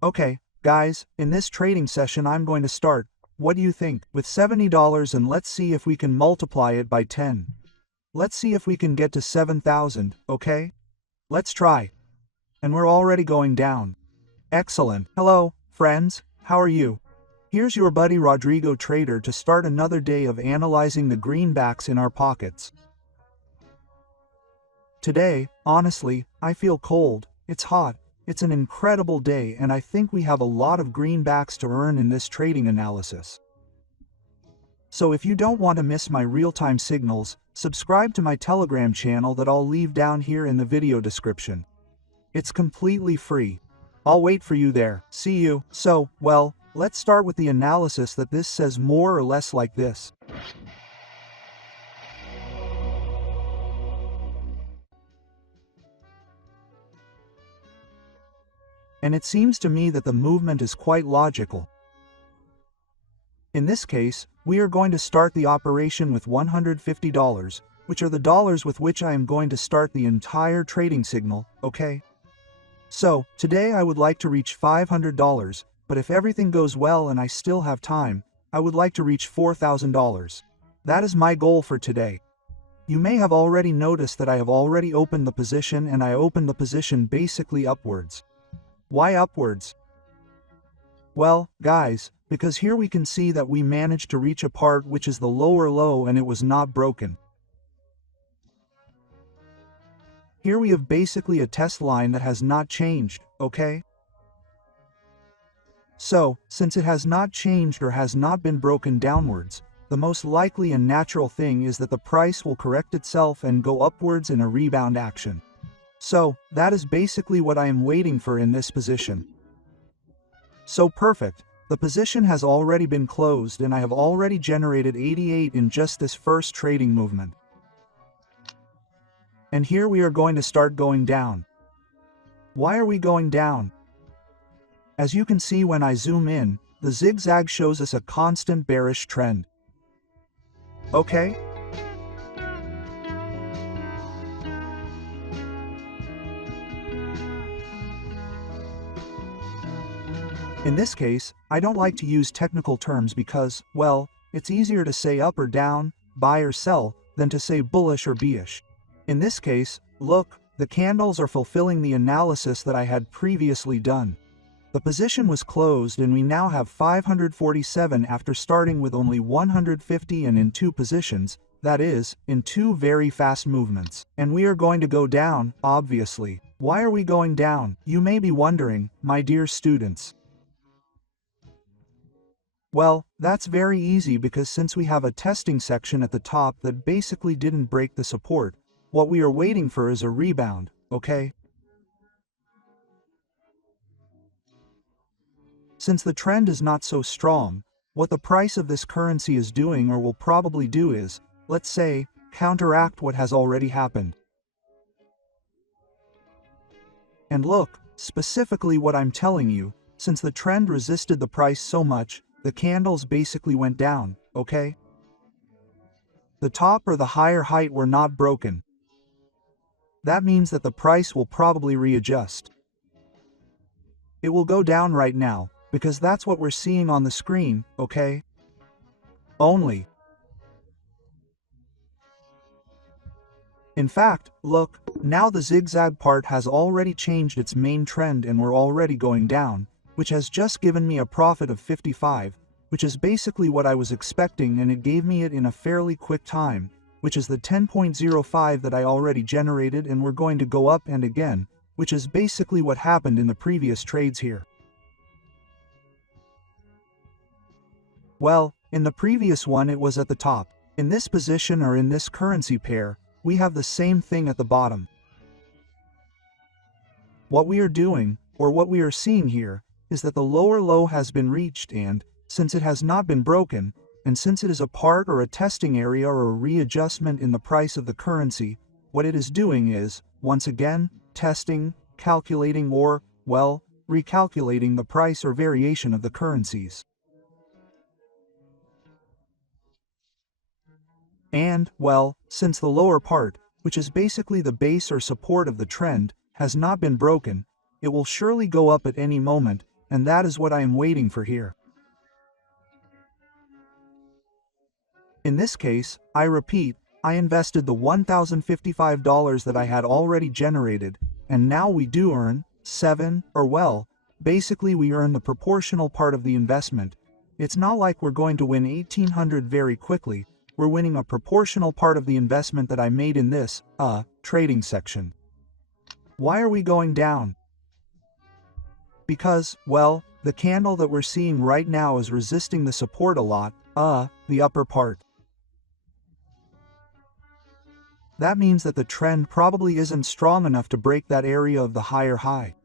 Okay, guys, in this trading session I'm going to start, what do you think, with $70, and let's see if we can multiply it by 10. Let's see if we can get to 7,000, okay? Let's try. And we're already going down. Excellent. Hello, friends, how are you? Here's your buddy Rodrigo Trader to start another day of analyzing the greenbacks in our pockets. Today, honestly, I feel cold, it's hot, it's an incredible day, and I think we have a lot of greenbacks to earn in this trading analysis. So if you don't want to miss my real-time signals, subscribe to my Telegram channel that I'll leave down here in the video description. It's completely free. I'll wait for you there. See you. So, well, let's start with the analysis that this says more or less like this. And it seems to me that the movement is quite logical. In this case, we are going to start the operation with $150, which are the dollars with which I am going to start the entire trading signal, okay? So, today I would like to reach $500, but if everything goes well and I still have time, I would like to reach $4,000. That is my goal for today. You may have already noticed that I have already opened the position, and I opened the position basically upwards. Why upwards? Well, guys, because here we can see that we managed to reach a part which is the lower low and it was not broken. Here we have basically a test line that has not changed, okay? So, since it has not changed or has not been broken downwards, the most likely and natural thing is that the price will correct itself and go upwards in a rebound action. So, that is basically what I am waiting for in this position. So perfect, the position has already been closed and I have already generated 88 in just this first trading movement. And here we are going to start going down. Why are we going down? As you can see when I zoom in, the zigzag shows us a constant bearish trend. Okay? In this case, I don't like to use technical terms because, well, it's easier to say up or down, buy or sell, than to say bullish or bearish. In this case, look, the candles are fulfilling the analysis that I had previously done. The position was closed and we now have 547 after starting with only 150 and in two positions, that is, in two very fast movements. And we are going to go down, obviously. Why are we going down? You may be wondering, my dear students. Well, that's very easy because since we have a testing section at the top that basically didn't break the support, what we are waiting for is a rebound, okay? Since the trend is not so strong, what the price of this currency is doing or will probably do is, let's say, counteract what has already happened. And look, specifically what I'm telling you, since the trend resisted the price so much, the candles basically went down, okay? The top or the higher height were not broken. That means that the price will probably readjust. It will go down right now, because that's what we're seeing on the screen, okay? Only. In fact, look, now the zigzag part has already changed its main trend and we're already going down, which has just given me a profit of 55, which is basically what I was expecting, and it gave me it in a fairly quick time, which is the 10.05 that I already generated, and we're going to go up and again, which is basically what happened in the previous trades here. Well, in the previous one it was at the top. In this position or in this currency pair, we have the same thing at the bottom. What we are doing, or what we are seeing here, is that the lower low has been reached and, since it has not been broken, and since it is a part or a testing area or a readjustment in the price of the currency, what it is doing is, once again, testing, calculating or, well, recalculating the price or variation of the currencies. And, well, since the lower part, which is basically the base or support of the trend, has not been broken, it will surely go up at any moment, and that is what I am waiting for here. In this case, I repeat, I invested the $1,055 that I had already generated, and now we do earn basically we earn the proportional part of the investment. It's not like we're going to win 1,800 very quickly, we're winning a proportional part of the investment that I made in this, trading section. Why are we going down? Because, well, the candle that we're seeing right now is resisting the support a lot, the upper part. That means that the trend probably isn't strong enough to break that area of the higher high.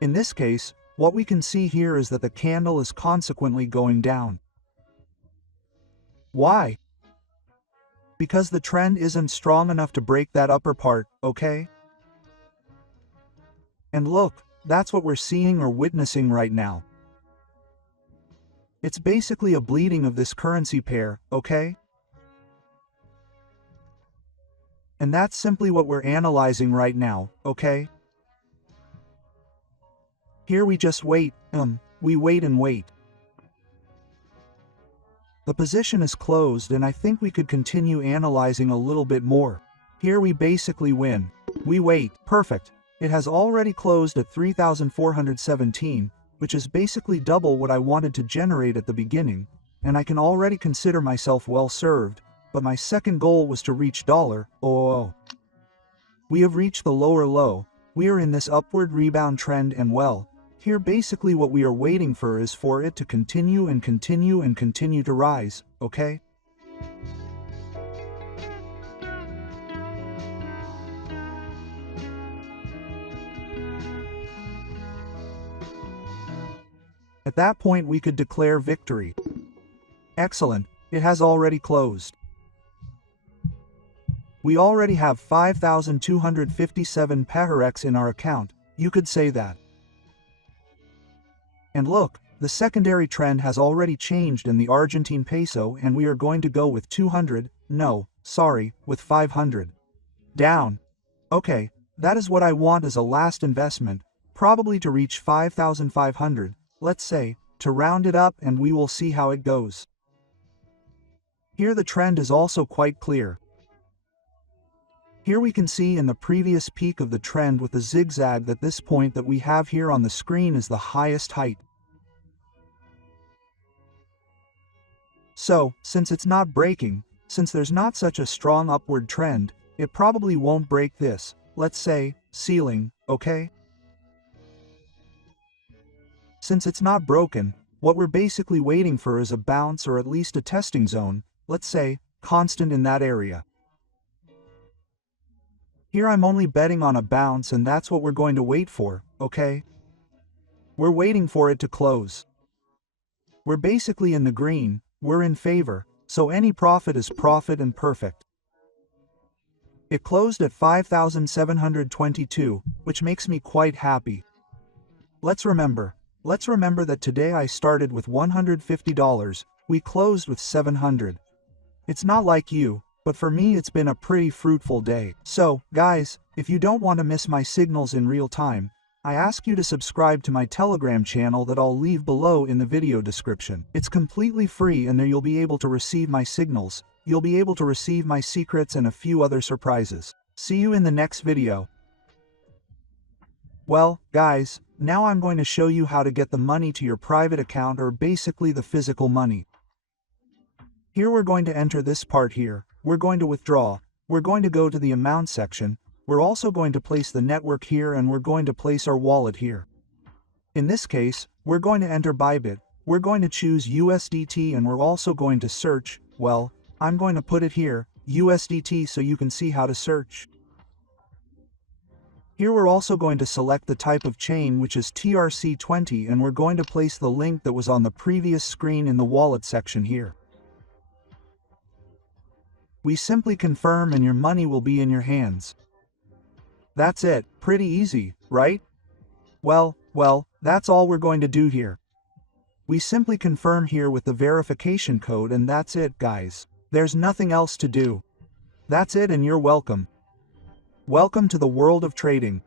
In this case, what we can see here is that the candle is consequently going down. Why? Because the trend isn't strong enough to break that upper part, okay? And look, that's what we're seeing or witnessing right now. It's basically a bleeding of this currency pair, okay? And that's simply what we're analyzing right now, okay? Here we just wait, we wait and wait. The position is closed and I think we could continue analyzing a little bit more. Here we basically win. We wait, perfect. It has already closed at 3,417, which is basically double what I wanted to generate at the beginning, and I can already consider myself well served, but my second goal was to reach $0. We have reached the lower low, we are in this upward rebound trend and well, here basically what we are waiting for is for it to continue and continue and continue to rise, okay? At that point we could declare victory. Excellent, it has already closed. We already have 5,257 PHRX in our account, you could say that. And look, the secondary trend has already changed in the Argentine peso and we are going to go with 200, with 500. Down. Okay, that is what I want as a last investment, probably to reach 5,500, let's say, to round it up and we will see how it goes. Here the trend is also quite clear. Here we can see in the previous peak of the trend with the zigzag that this point that we have here on the screen is the highest height. So, since it's not breaking, since there's not such a strong upward trend, it probably won't break this, let's say, ceiling, okay? Since it's not broken, what we're basically waiting for is a bounce or at least a testing zone, let's say, constant in that area. Here I'm only betting on a bounce and that's what we're going to wait for, okay? We're waiting for it to close. We're basically in the green, we're in favor, so any profit is profit and perfect. It closed at 5,722, which makes me quite happy. Let's remember that today I started with $150, we closed with $700. It's not like you, but for me it's been a pretty fruitful day. So, guys, if you don't want to miss my signals in real time, I ask you to subscribe to my Telegram channel that I'll leave below in the video description. It's completely free and there you'll be able to receive my signals, you'll be able to receive my secrets and a few other surprises. See you in the next video. Well, guys, now I'm going to show you how to get the money to your private account or basically the physical money. Here we're going to enter this part here, we're going to withdraw, we're going to go to the amount section, we're also going to place the network here and we're going to place our wallet here. In this case, we're going to enter Bybit, we're going to choose USDT and we're also going to search, well, I'm going to put it here, USDT so you can see how to search. Here we're also going to select the type of chain which is TRC20 and we're going to place the link that was on the previous screen in the wallet section here. We simply confirm and your money will be in your hands. That's it, pretty easy, right? Well, that's all we're going to do here. We simply confirm here with the verification code and that's it, guys. There's nothing else to do. That's it and you're welcome. Welcome to the world of trading.